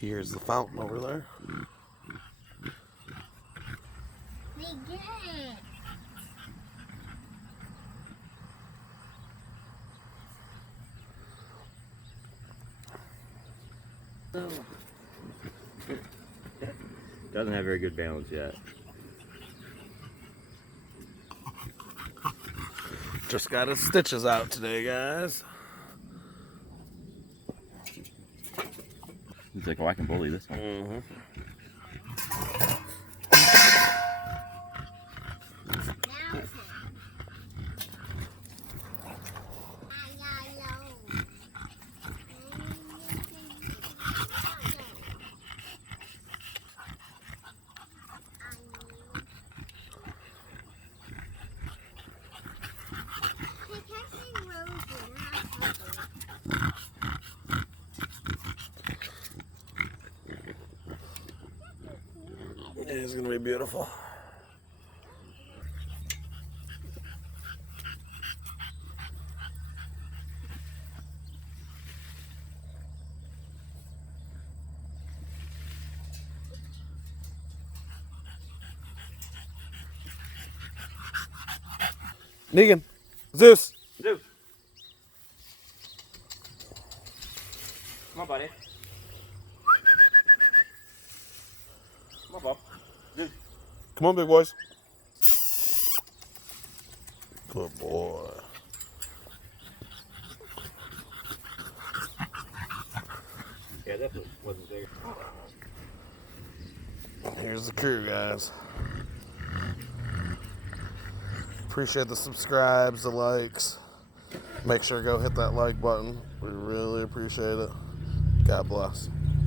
Here's the fountain over there. Doesn't have very good balance yet. Just got his stitches out today, guys. He's like, oh, I can bully this one. Mm-hmm. It's gonna be beautiful. Negan, Zeus. Zeus. Come on, buddy. Come on, Bob. Zeus. Come on, big boys. Good boy. Yeah, that wasn't there. Here's the crew, guys. Appreciate the subscribes, the likes. Make sure to go hit that like button. We really appreciate it. God bless.